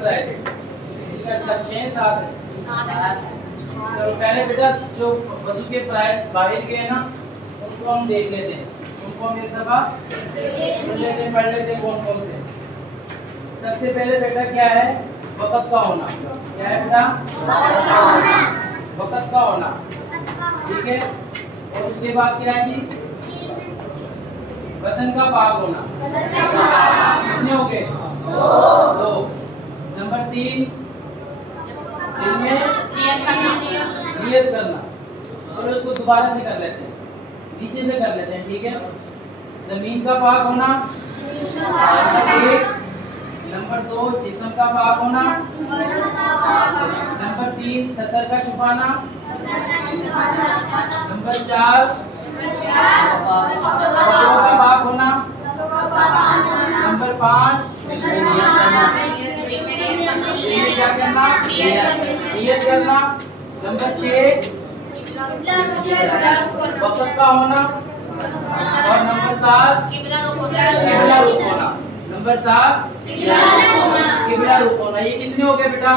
Fries इसका सब 6 7 है। तो पहले बेटा जो वजू के फ्राइज बाहर के हैं ना उनको हम देख लेते हैं, उनको हम एक दफा सुन लेते हैं, पढ़ लेते हैं कौन कौन से। सबसे पहले बेटा क्या है, वक़्त का होना। क्या है बेटा? वक़्त का होना, ठीक है। और उसके बाद क्या है जी, बदन का पाक होना। कितने हो गए? 2। नंबर 3 दिल में नियत करना। और उसको दोबारा से कर लेते हैं, नीचे से कर लेते हैं, ठीक है। जमीन का पाक होना। नंबर 2 जिस्म का पाक होना। नंबर 3 सतर का छुपाना। नंबर 4 कपड़ों का पाक होना। नंबर 5 क्या करना? नियत करना। नंबर 6 वक़्त का होना। और नंबर 7 किबला रुख होना। नंबर 7 किबला रुख होना। ये कितने हो गए बेटा?